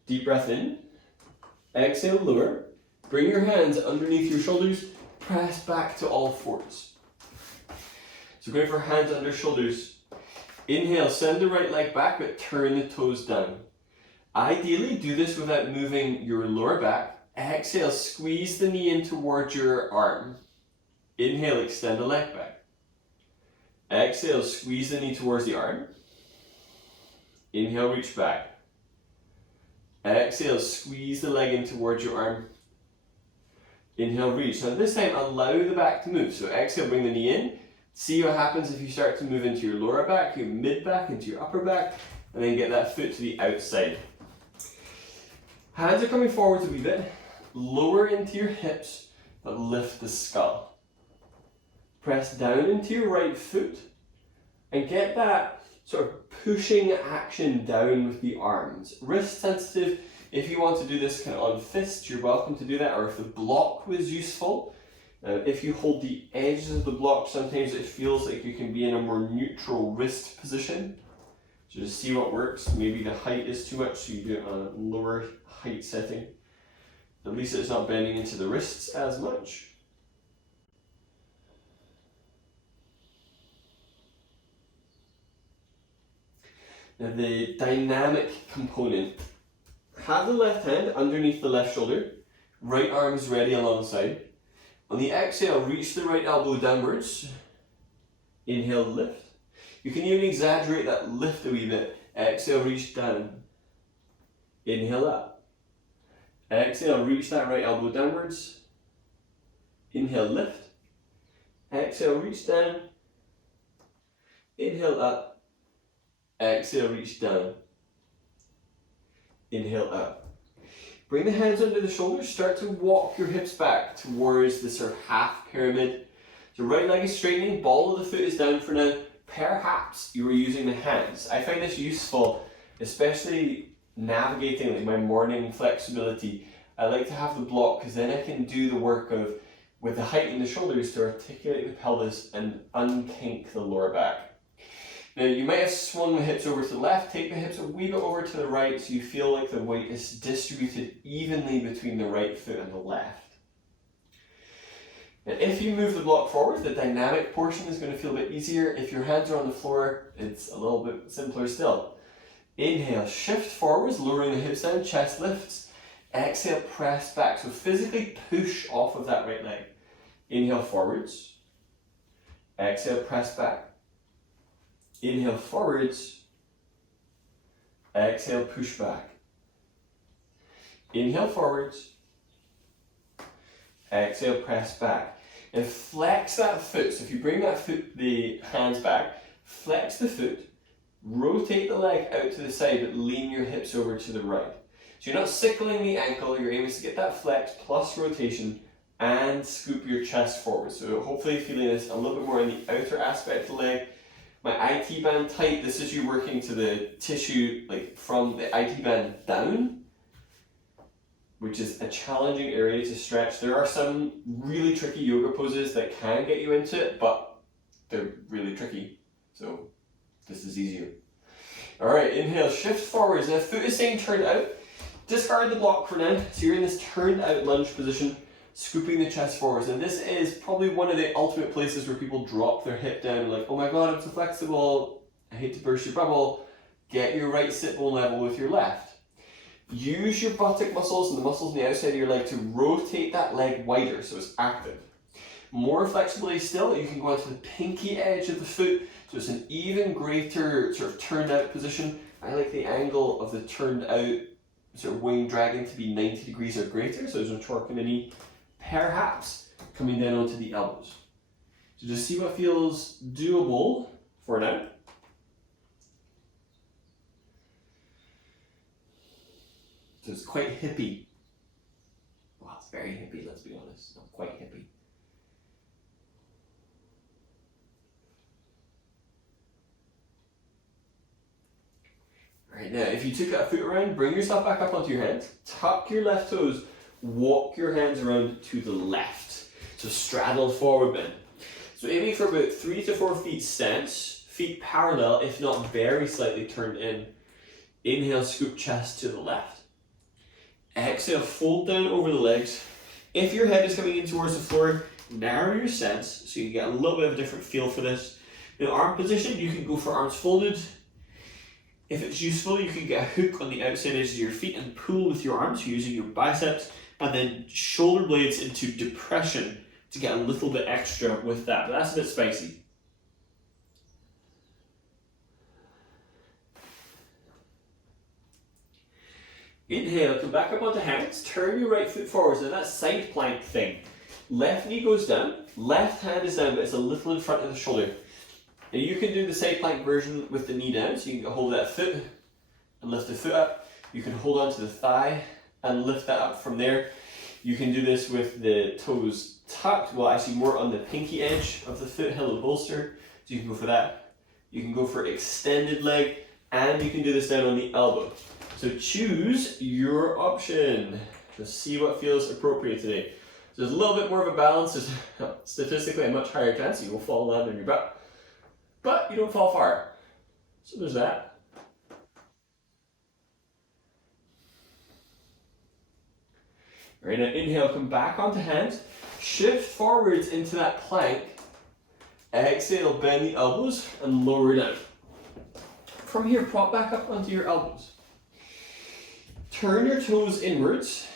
Deep breath in. Exhale, lower. Bring your hands underneath your shoulders. Press back to all fours. So going for hands under shoulders. Inhale, send the right leg back, but turn the toes down. Ideally, do this without moving your lower back. Exhale, squeeze the knee in towards your arm. Inhale, extend the leg back. Exhale, squeeze the knee towards the arm. Inhale, reach back. Exhale, squeeze the leg in towards your arm. Inhale, reach. Now this time, allow the back to move. So exhale, bring the knee in. See what happens if you start to move into your lower back, your mid back, into your upper back, and then get that foot to the outside. Hands are coming forward a wee bit. Lower into your hips, but lift the skull. Press down into your right foot, and get that sort of pushing action down with the arms. Wrist sensitive. If you want to do this kind of on fists, you're welcome to do that, or if the block was useful. If you hold the edges of the block, sometimes it feels like you can be in a more neutral wrist position. So just see what works. Maybe the height is too much, so you do it on a lower height setting. At least it's not bending into the wrists as much. Now the dynamic component. Have the left hand underneath the left shoulder. Right arm is ready alongside. On the exhale, reach the right elbow downwards. Inhale, lift. You can even exaggerate that lift a wee bit. Exhale, reach down. Inhale, up. Exhale, reach that right elbow downwards. Inhale, lift. Exhale, reach down. Inhale, up. Exhale, reach down. Inhale, up. Bring the hands under the shoulders, start to walk your hips back towards the sort of half pyramid. So right leg is straightening, ball of the foot is down for now. Perhaps you were using the hands. I find this useful, especially navigating like my morning flexibility. I like to have the block because then I can do the work of, with the height in the shoulders, to articulate the pelvis and unkink the lower back. Now you might have swung the hips over to the left, take the hips a wee bit over to the right so you feel like the weight is distributed evenly between the right foot and the left. Now if you move the block forward, the dynamic portion is going to feel a bit easier. If your hands are on the floor, it's a little bit simpler still. Inhale, shift forwards, lowering the hips down, chest lifts. Exhale, press back. So physically push off of that right leg. Inhale forwards. Exhale, press back. Inhale forwards, exhale push back. Inhale forwards, exhale press back. And flex that foot, so if you bring that foot, the hands back, flex the foot, rotate the leg out to the side but lean your hips over to the right. So you're not sickling the ankle, your aim is to get that flex plus rotation and scoop your chest forward. So hopefully feeling this a little bit more in the outer aspect of the leg. My IT band tight, this is you working to the tissue, like from the IT band down, which is a challenging area to stretch. There are some really tricky yoga poses that can get you into it, but they're really tricky. So this is easier. All right, inhale, shift forwards. Now foot is staying turned out. Discard the block for now. So you're in this turned out lunge position, scooping the chest forwards. And this is probably one of the ultimate places where people drop their hip down and like, oh my God, I'm so flexible. I hate to burst your bubble. Get your right sit bone level with your left. Use your buttock muscles and the muscles on the outside of your leg to rotate that leg wider so it's active. More flexibility still, you can go onto the pinky edge of the foot so it's an even greater sort of turned out position. I like the angle of the turned out sort of wing dragging to be 90 degrees or greater, so there's no torque in the knee. Perhaps coming down onto the elbows. So just see what feels doable for now. So it's quite hippie. Well, it's very hippie, let's be honest. Not quite hippie. Right, now if you took that foot around, bring yourself back up onto your hands, tuck your left toes, walk your hands around to the left. So straddle forward bend. So aiming for about 3 to 4 feet stance, feet parallel, if not very slightly turned in. Inhale, scoop chest to the left. Exhale, fold down over the legs. If your head is coming in towards the floor, narrow your stance so you get a little bit of a different feel for this. In arm position, you can go for arms folded. If it's useful, you can get a hook on the outside edges of your feet and pull with your arms using your biceps, and then shoulder blades into depression to get a little bit extra with that. But that's a bit spicy. Inhale, come back up onto hands, turn your right foot forwards. Now that side plank thing. Left knee goes down, left hand is down, but it's a little in front of the shoulder. Now you can do the side plank version with the knee down, so you can get hold of that foot and lift the foot up. You can hold on to the thigh and lift that up from there. You can do this with the toes tucked, well actually more on the pinky edge of the foot, hello bolster. So you can go for that. You can go for extended leg, and you can do this down on the elbow. So choose your option. Just see what feels appropriate today. So there's a little bit more of a balance. There's statistically a much higher chance you will fall and land on your butt. But you don't fall far. So there's that. All right, now inhale, come back onto hands. Shift forwards into that plank. Exhale, bend the elbows and lower down. From here, prop back up onto your elbows. Turn your toes inwards.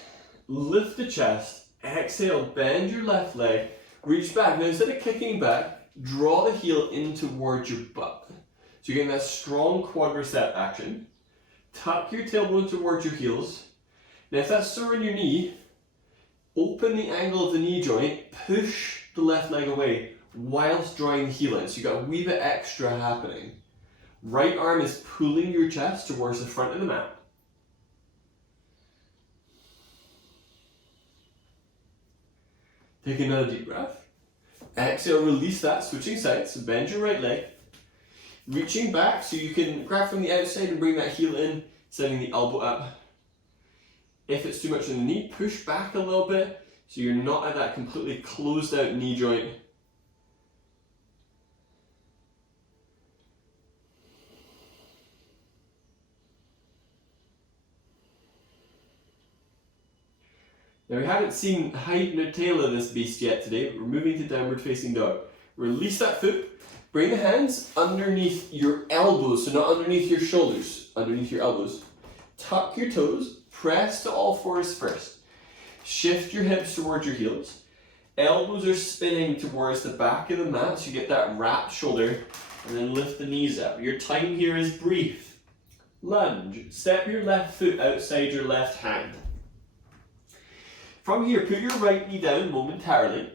Lift the chest. Exhale, bend your left leg. Reach back. Now instead of kicking back, draw the heel in towards your butt. So you're getting that strong quadricep action. Tuck your tailbone towards your heels. Now if that's sore in your knee, open the angle of the knee joint, push the left leg away whilst drawing the heel in. So you've got a wee bit extra happening. Right arm is pulling your chest towards the front of the mat. Take another deep breath. Exhale, release that, switching sides. So bend your right leg. Reaching back so you can grab from the outside and bring that heel in, sending the elbow up. If it's too much in the knee, push back a little bit so you're not at that completely closed out knee joint. Now we haven't seen height nor tail of this beast yet today, but we're moving to downward facing dog. Release that foot, bring the hands underneath your elbows, so not underneath your shoulders, underneath your elbows. Tuck your toes, press to all fours first. Shift your hips towards your heels. Elbows are spinning towards the back of the mat, so you get that wrapped shoulder, and then lift the knees up. Your time here is brief. Lunge, step your left foot outside your left hand. From here, put your right knee down momentarily.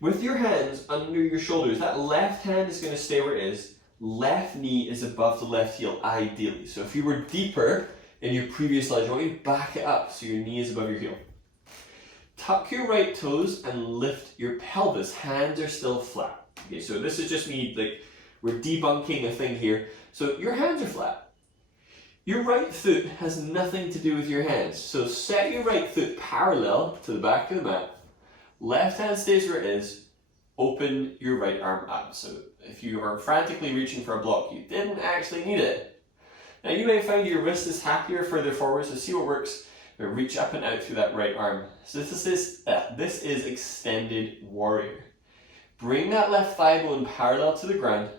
With your hands under your shoulders, that left hand is going to stay where it is. Left knee is above the left heel, ideally. So if you were deeper in your previous lunge, I want you to back it up so your knee is above your heel. Tuck your right toes and lift your pelvis. Hands are still flat. Okay, so this is just me, like, we're debunking a thing here. So your hands are flat. Your right foot has nothing to do with your hands. So set your right foot parallel to the back of the mat. Left hand stays where it is. Open your right arm up. So if you are frantically reaching for a block, you didn't actually need it. Now you may find your wrist is happier further forward, so see what works. Reach up and out through that right arm. So this is extended warrior. Bring that left thigh bone parallel to the ground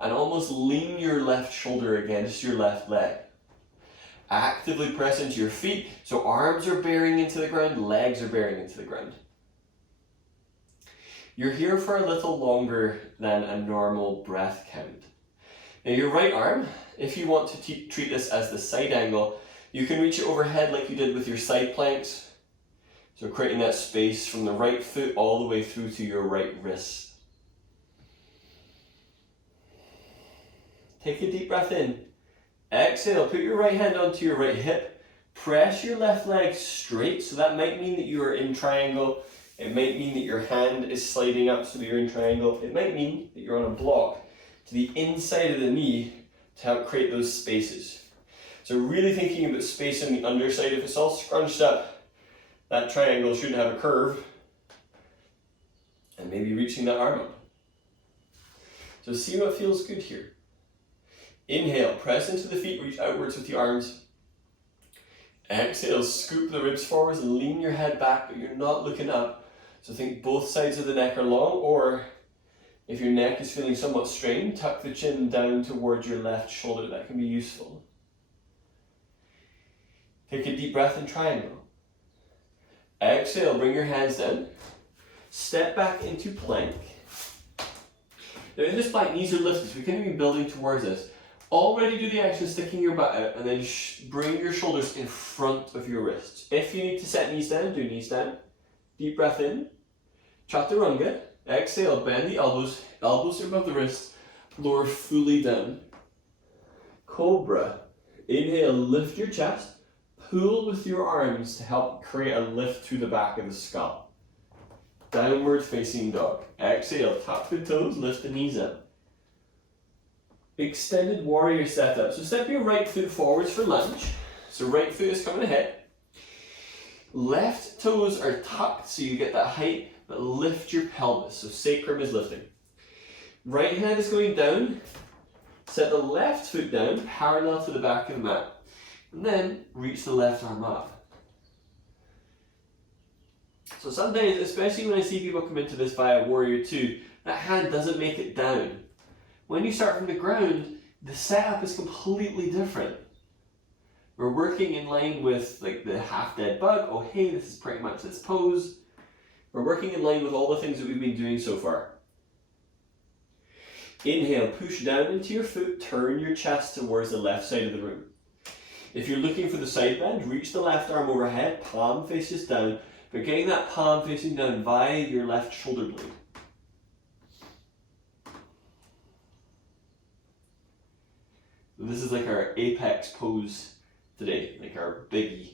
and almost lean your left shoulder against your left leg. Actively press into your feet, so arms are bearing into the ground, legs are bearing into the ground. You're here for a little longer than a normal breath count. Now your right arm, if you want to treat this as the side angle, you can reach it overhead like you did with your side planks. So creating that space from the right foot all the way through to your right wrist. Take a deep breath in. Exhale, put your right hand onto your right hip. Press your left leg straight, so that might mean that you are in triangle. It might mean that your hand is sliding up so that you're in triangle. It might mean that you're on a block to the inside of the knee, to help create those spaces. So really thinking about space on the underside. If it's all scrunched up, that triangle shouldn't have a curve. And maybe reaching that arm up. So see what feels good here. Inhale, press into the feet, reach outwards with the arms. Exhale, scoop the ribs forwards and lean your head back, but you're not looking up. So think both sides of the neck are long, or if your neck is feeling somewhat strained, tuck the chin down towards your left shoulder. That can be useful. Take a deep breath in triangle. Exhale, bring your hands down. Step back into plank. Now in this plank, knees are lifted, so we can be building towards this. Already do the action sticking your butt out, and then bring your shoulders in front of your wrists. If you need to set knees down, do knees down. Deep breath in. Chaturanga. Exhale, bend the elbows. Elbows are above the wrists. Lower fully down. Cobra. Inhale, lift your chest. Pull with your arms to help create a lift through the back of the skull. Downward facing dog. Exhale, tap the toes, lift the knees up. Extended warrior setup. So step your right foot forwards for lunge. So right foot is coming ahead. Left toes are tucked so you get that height, but lift your pelvis. So sacrum is lifting. Right hand is going down. Set the left foot down, parallel to the back of the mat. And then reach the left arm up. So sometimes, especially when I see people come into this via warrior 2, that hand doesn't make it down. When you start from the ground, the setup is completely different. We're working in line with like the half dead bug. Oh hey, this is pretty much this pose. We're working in line with all the things that we've been doing so far. Inhale, push down into your foot, turn your chest towards the left side of the room. If you're looking for the side bend, reach the left arm overhead, palm faces down, but getting that palm facing down via your left shoulder blade. This is like our apex pose today, like our biggie.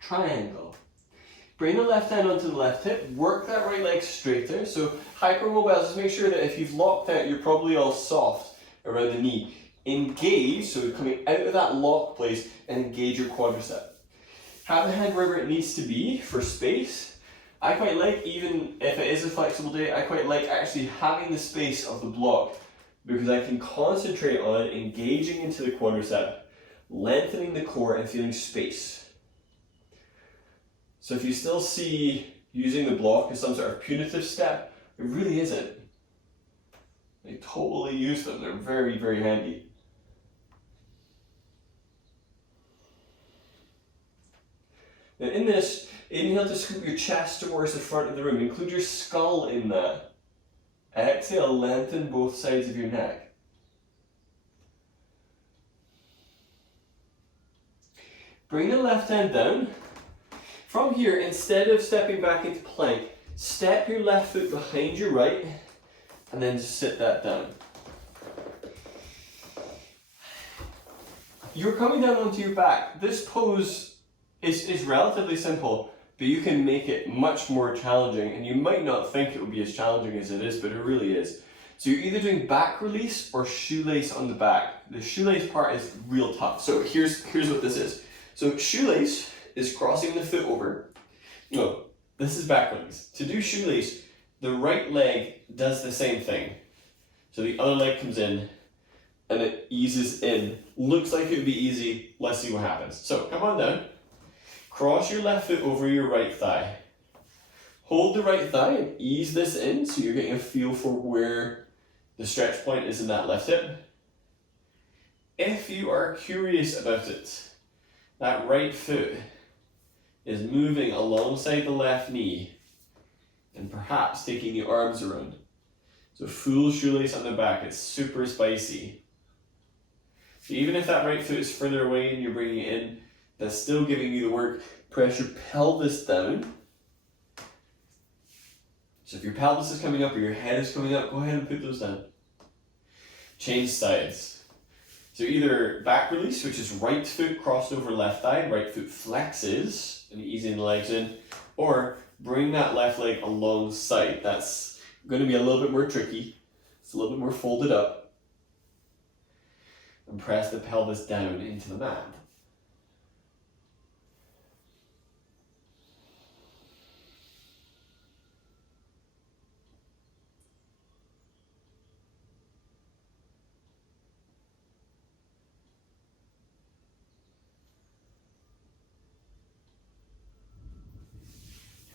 Triangle. Bring the left hand onto the left hip, work that right leg straighter. So hypermobile, just make sure that if you've locked out, you're probably all soft around the knee. Engage, so coming out of that lock place and engage your quadricep. Have the hand wherever it needs to be for space. I quite like, even if it is a flexible day, I quite like actually having the space of the block because I can concentrate on engaging into the quadricep, lengthening the core and feeling space. So if you still see using the block as some sort of punitive step, it really isn't. I totally use them, they're very, very handy. Now in this, inhale to scoop your chest towards the front of the room. Include your skull in that. Exhale, lengthen both sides of your neck. Bring the left hand down. From here, instead of stepping back into plank, step your left foot behind your right and then just sit that down. You're coming down onto your back. This pose is relatively simple, but you can make it much more challenging, and you might not think it will be as challenging as it is, but it really is. So you're either doing back release or shoelace on the back. The shoelace part is real tough. So here's what this is. So shoelace is crossing the foot over. No, this is back release. To do shoelace, the right leg does the same thing. So the other leg comes in and it eases in. Looks like it would be easy. Let's see what happens. So come on down. Cross your left foot over your right thigh. Hold the right thigh and ease this in so you're getting a feel for where the stretch point is in that left hip. If you are curious about it, that right foot is moving alongside the left knee and perhaps taking the arms around. So full shoelace on the back, it's super spicy. So even if that right foot is further away and you're bringing it in, that's still giving you the work. Press your pelvis down. So if your pelvis is coming up or your head is coming up, go ahead and put those down. Change sides. So either back release, which is right foot crossed over left thigh, right foot flexes, and easing the legs in, or bring that left leg alongside. That's going to be a little bit more tricky. It's a little bit more folded up. And press the pelvis down into the mat.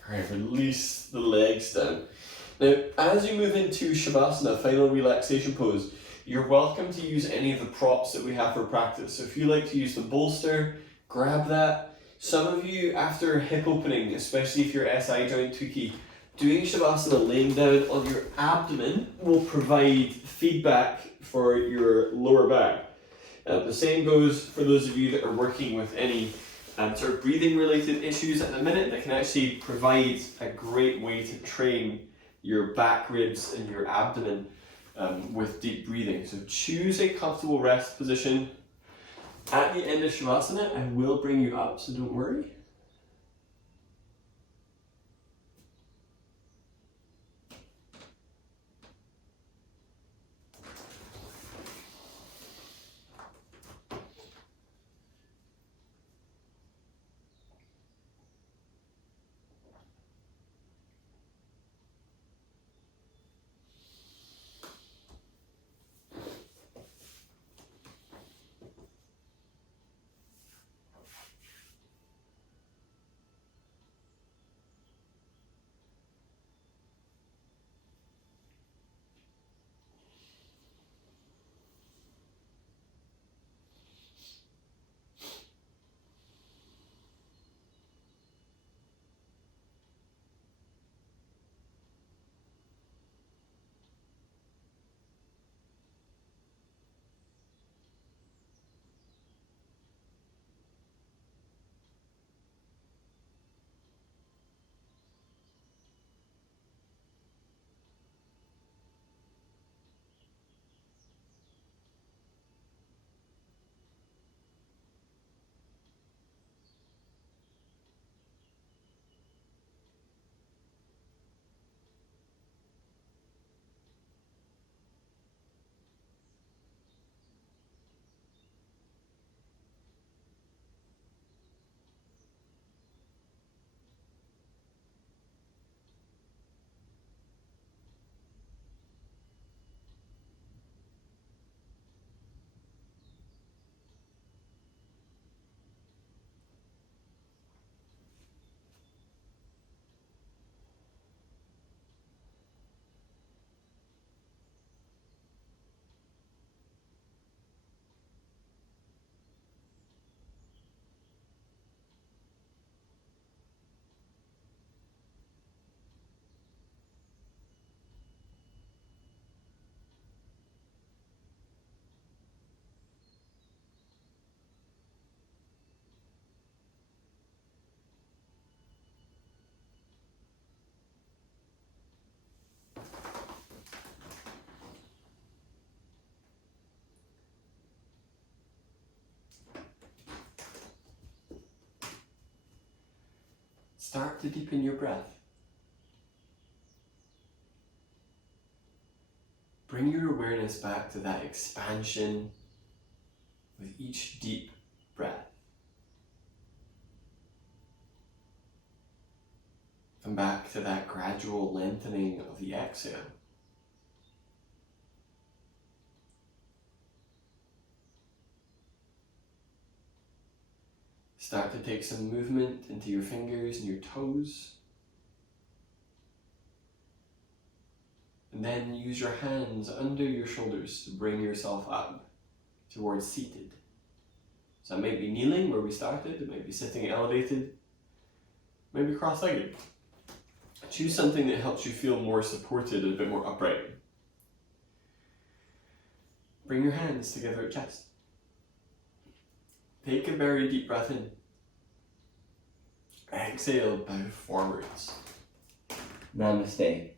Alright, release the legs down. Now, as you move into Shavasana, final relaxation pose, you're welcome to use any of the props that we have for practice. So if you like to use the bolster, grab that. Some of you, after hip opening, especially if you're SI joint tweaky, doing Shavasana laying down on your abdomen will provide feedback for your lower back. The same goes for those of you that are working with any sort of breathing related issues at the minute. That can actually provide a great way to train your back ribs and your abdomen with deep breathing. So choose a comfortable rest position. At the end of Shavasana, I will bring you up, so don't worry. Start to deepen your breath. Bring your awareness back to that expansion with each deep breath. And back to that gradual lengthening of the exhale. Start to take some movement into your fingers and your toes. And then use your hands under your shoulders to bring yourself up towards seated. So it might be kneeling where we started, it might be sitting elevated, maybe cross-legged. Choose something that helps you feel more supported and a bit more upright. Bring your hands together at chest. Take a very deep breath in. Exhale, bow forwards. Namaste.